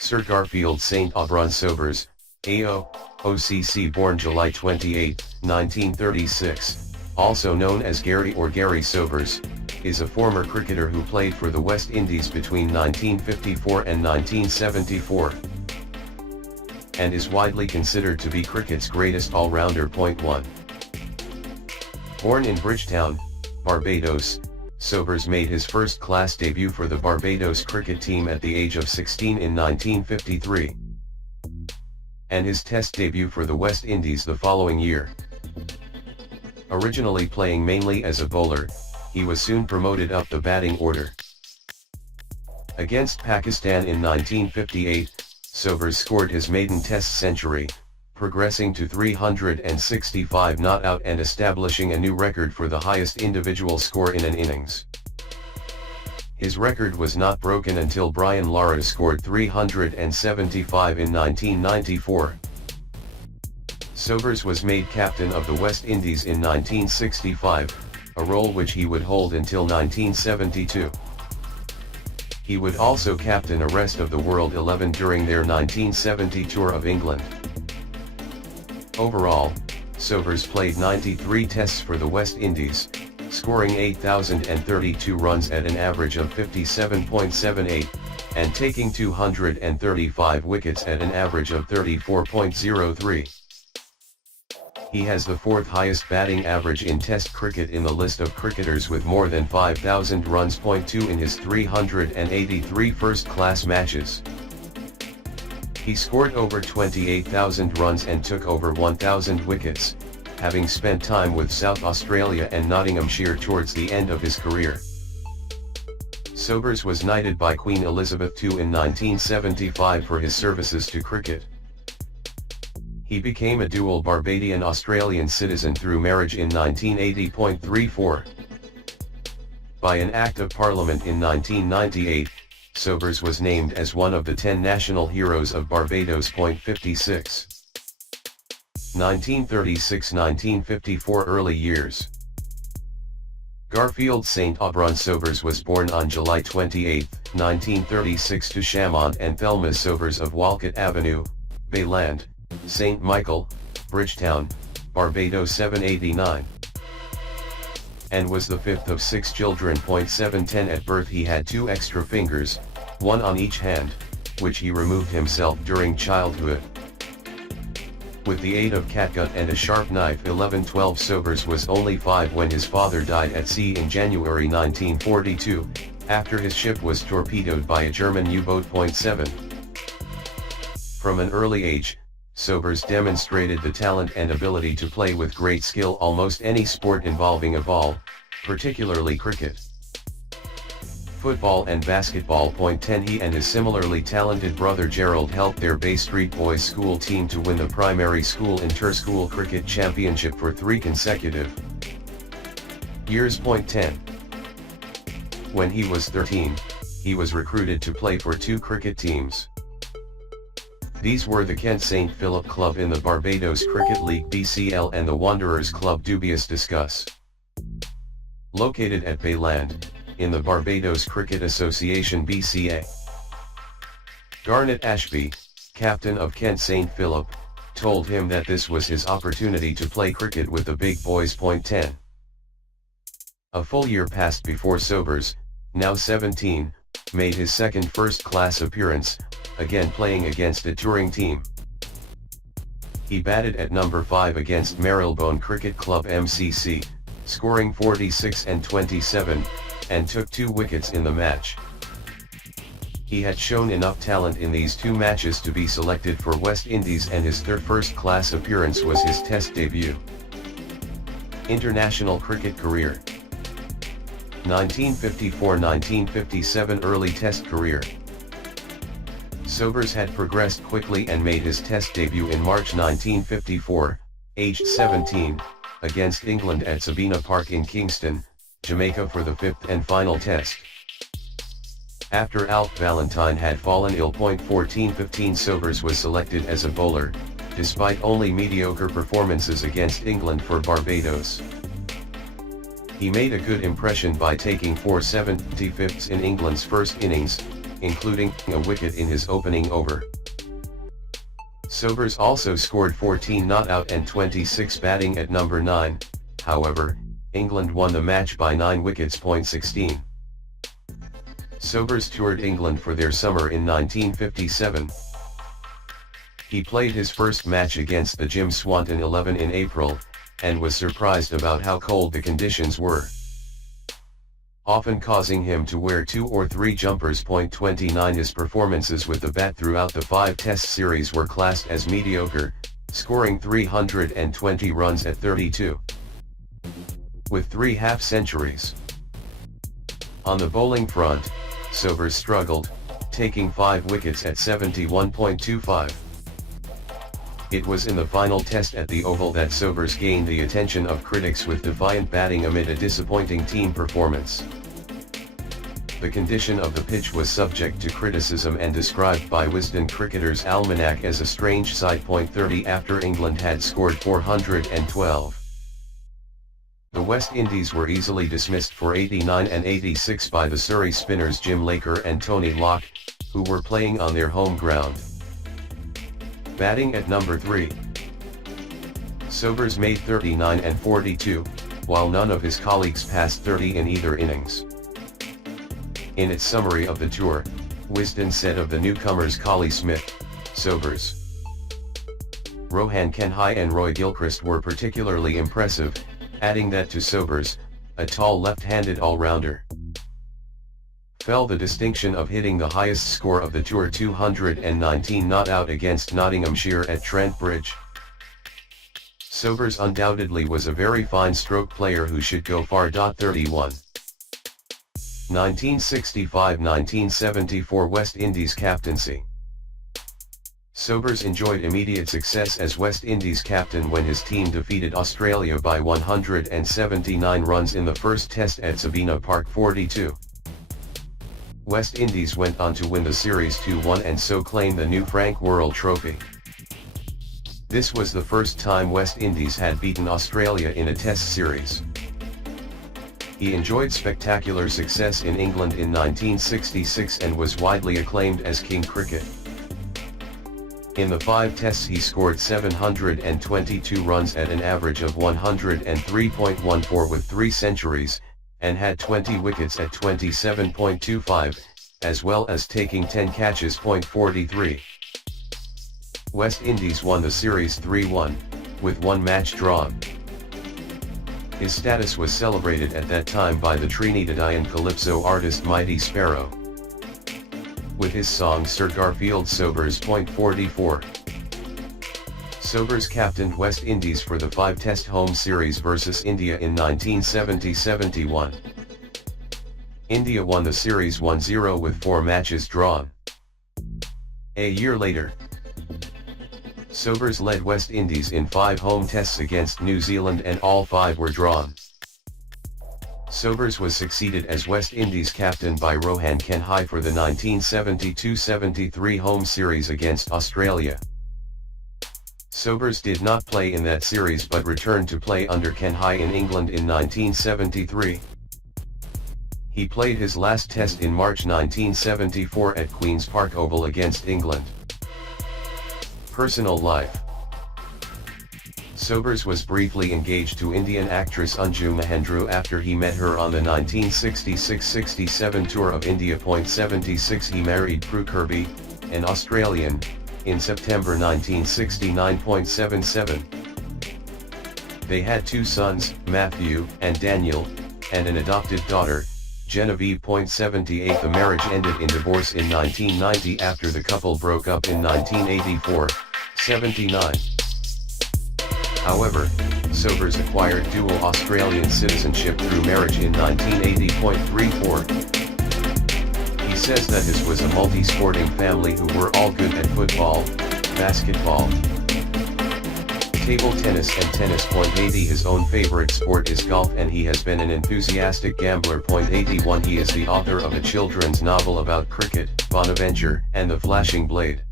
Sir Garfield St. Aubrun Sobers, AO, OCC, born July 28, 1936, also known as Gary or Gary Sobers, is a former cricketer who played for the West Indies between 1954 and 1974, and is widely considered to be cricket's greatest all-rounder. 1. Born in Bridgetown, Barbados, Sobers made his first-class debut for the Barbados cricket team at the age of 16 in 1953, and his Test debut for the West Indies the following year. Originally playing mainly as a bowler, he was soon promoted up the batting order. Against Pakistan in 1958, Sobers scored his maiden Test century, progressing to 365 not out and establishing a new record for the highest individual score in an innings. His record was not broken until Brian Lara scored 375 in 1994. Sobers was made captain of the West Indies in 1965, a role which he would hold until 1972. He would also captain a rest of the World 11 during their 1970 tour of England. Overall, Sobers played 93 tests for the West Indies, scoring 8,032 runs at an average of 57.78, and taking 235 wickets at an average of 34.03. He has the fourth highest batting average in Test cricket in the list of cricketers with more than 5,000 runs. 2 In his 383 first-class matches, he scored over 28,000 runs and took over 1,000 wickets, having spent time with South Australia and Nottinghamshire towards the end of his career. Sobers was knighted by Queen Elizabeth II in 1975 for his services to cricket. He became a dual Barbadian-Australian citizen through marriage in 1980. By an Act of Parliament in 1998, Sobers was named as one of the 10 national heroes of Barbados. 56. 1936–1954 Early years. Garfield St. Aubrun Sobers was born on July 28, 1936 to Shamond and Thelma Sobers of Walcott Avenue, Bayland, St. Michael, Bridgetown, Barbados 789, and was the fifth of 6 children. 710 At birth he had 2 extra fingers, one on each hand, which he removed himself during childhood. With the aid of catgut and a sharp knife. 1112 Sobers was only 5 when his father died at sea in January 1942, after his ship was torpedoed by a German U-boat. 7 From an early age, Sobers demonstrated the talent and ability to play with great skill almost any sport involving a ball, particularly cricket, football and basketball. 10 He and his similarly talented brother Gerald helped their Bay Street Boys school team to win the primary school inter-school cricket championship for 3 consecutive years. 10 When he was 13, he was recruited to play for 2 cricket teams. These were the Kent St. Philip Club in the Barbados Cricket League BCL and the Wanderers Club Dubious Discuss, located at Bayland, in the Barbados Cricket Association BCA. Garnet Ashby, captain of Kent St. Philip, told him that this was his opportunity to play cricket with the big boys. 10 A full year passed before Sobers, now 17, made his second first-class appearance, again playing against a touring team. He batted at number 5 against Marylebone Cricket Club MCC, scoring 46 and 27, and took 2 wickets in the match. He had shown enough talent in these 2 matches to be selected for West Indies, and his third first-class appearance was his Test debut. International cricket career. 1954–1957 Early Test career. Sobers had progressed quickly and made his Test debut in March 1954, aged 17, against England at Sabina Park in Kingston, Jamaica for the 5th and final Test. After Alf Valentine had fallen ill. 14–15 Sobers was selected as a bowler, despite only mediocre performances against England for Barbados. He made a good impression by taking 4 75s in England's first innings, including a wicket in his opening over. Sobers also scored 14 not out and 26 batting at number 9, however, England won the match by 9 wickets. 16. Sobers toured England for their summer in 1957. He played his first match against the Jim Swanton 11 in April, and was surprised about how cold the conditions were, often causing him to wear 2 or 3 jumpers. 29. His performances with the bat throughout the 5 Test series were classed as mediocre, scoring 320 runs at 32, with 3 half-centuries. On the bowling front, Sobers struggled, taking 5 wickets at 71.25. It was in the final test at the Oval that Sobers gained the attention of critics with defiant batting amid a disappointing team performance. The condition of the pitch was subject to criticism and described by Indin Cricker's almanac as a strange sight. 30. After England had scored 412. The West Indies were easily dismissed for 89 and 86 by the Surrey spinners Jim Laker and Tony Locke, who were playing on their home ground. Batting at number 3, Sobers made 39 and 42, while none of his colleagues passed 30 in either innings. In its summary of the tour, Wisden said of the newcomers Collie Smith, Sobers, Rohan-Kanhai and Roy Gilchrist were particularly impressive, adding that to Sobers, a tall left-handed all-rounder, fell the distinction of hitting the highest score of the tour, 219 not out against Nottinghamshire at Trent Bridge. Sobers undoubtedly was a very fine stroke player who should go far. 31. 1965-1974 West Indies captaincy. Sobers enjoyed immediate success as West Indies captain when his team defeated Australia by 179 runs in the first test at Sabina Park. 42. West Indies went on to win the series 2-1 and so claim the new Frank Worrell Trophy. This was the first time West Indies had beaten Australia in a test series. He enjoyed spectacular success in England in 1966 and was widely acclaimed as King Cricket. In the 5 tests he scored 722 runs at an average of 103.14 with 3 centuries, and had 20 wickets at 27.25, as well as taking 10 catches. 43. West Indies won the series 3-1, with 1 match drawn. His status was celebrated at that time by the Trinidadian calypso artist Mighty Sparrow, with his song Sir Garfield Sobers. 44. Sobers captained West Indies for the 5-test home series versus India in 1970-71. India won the series 1-0 with 4 matches drawn. A year later, Sobers led West Indies in 5 home tests against New Zealand and all 5 were drawn. Sobers was succeeded as West Indies captain by Rohan-Kanhai for the 1972-73 home series against Australia. Sobers did not play in that series but returned to play under Kanhai in England in 1973. He played his last test in March 1974 at Queen's Park Oval against England. Personal life. Sobers was briefly engaged to Indian actress Anju Mahendru after he met her on the 1966-67 tour of India. 76 He married Prue Kirby, an Australian, in September 1969. 77 They had 2 sons, Matthew and Daniel, and an adopted daughter, Genevieve. 78 The marriage ended in divorce in 1990 after the couple broke up in 1984. 79 However, Sobers acquired dual Australian citizenship through marriage in 1980. 34 He says that his was a multi-sporting family who were all good at football, basketball, table tennis and tennis. 80 His own favorite sport is golf and he has been an enthusiastic gambler. 81 He is the author of a children's novel about cricket, Bonaventure and the Flashing Blade,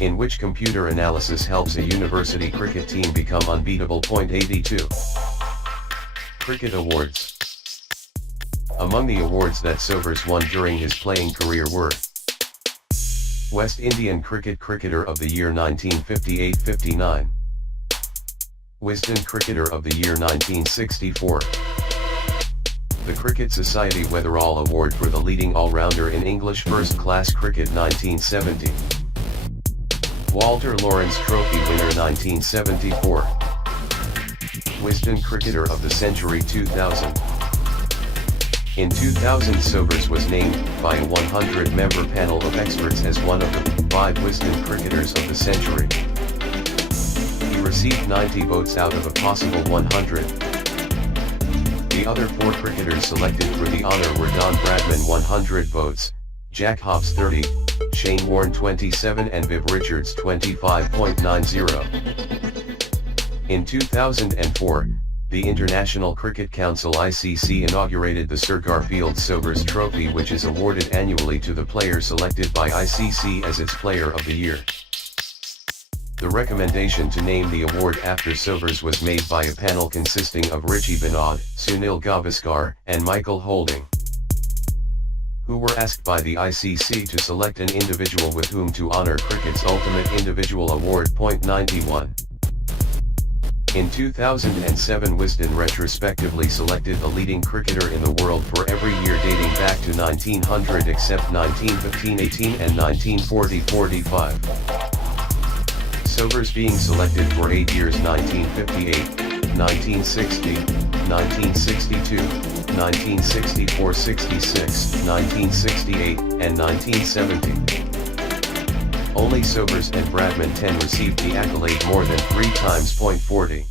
in which computer analysis helps a university cricket team become unbeatable. 82 Cricket awards. Among the awards that Sobers won during his playing career were West Indian Cricketer of the Year 1958-59, Indin Crickter of the Year 1964, the Cricket Society Weatherall Award for the leading all-rounder in English first-class cricket 1970, Walter Lawrence Trophy winner 1974, Indin Cricketer of the Century 2000. In 2000, Sobers was named by a 100-member panel of experts as one of the 5 Indin Cricketers of the century. He received 90 votes out of a possible 100. The other 4 cricketers selected for the honor were Don Bradman 100 votes, Jack Hobbs 30, Shane Warne 27 and Viv Richards 25.90. In 2004, the International Cricket Council (ICC) inaugurated the Sir Garfield Sobers Trophy, which is awarded annually to the player selected by ICC as its Player of the Year. The recommendation to name the award after Sobers was made by a panel consisting of Richie Binod, Sunil Gavaskar, and Michael Holding, who were asked by the ICC to select an individual with whom to honor cricket's ultimate individual award. 91. In 2007, Indin retrospectively selected the leading cricketer in the world for every year dating back to 1900 except 1915-18 and 1940-45. Sobers being selected for 8 years: 1958, 1960, 1962, 1964-66, 1968, and 1970. Only Sobers and Bradman 10 received the accolade more than 3 times. 40.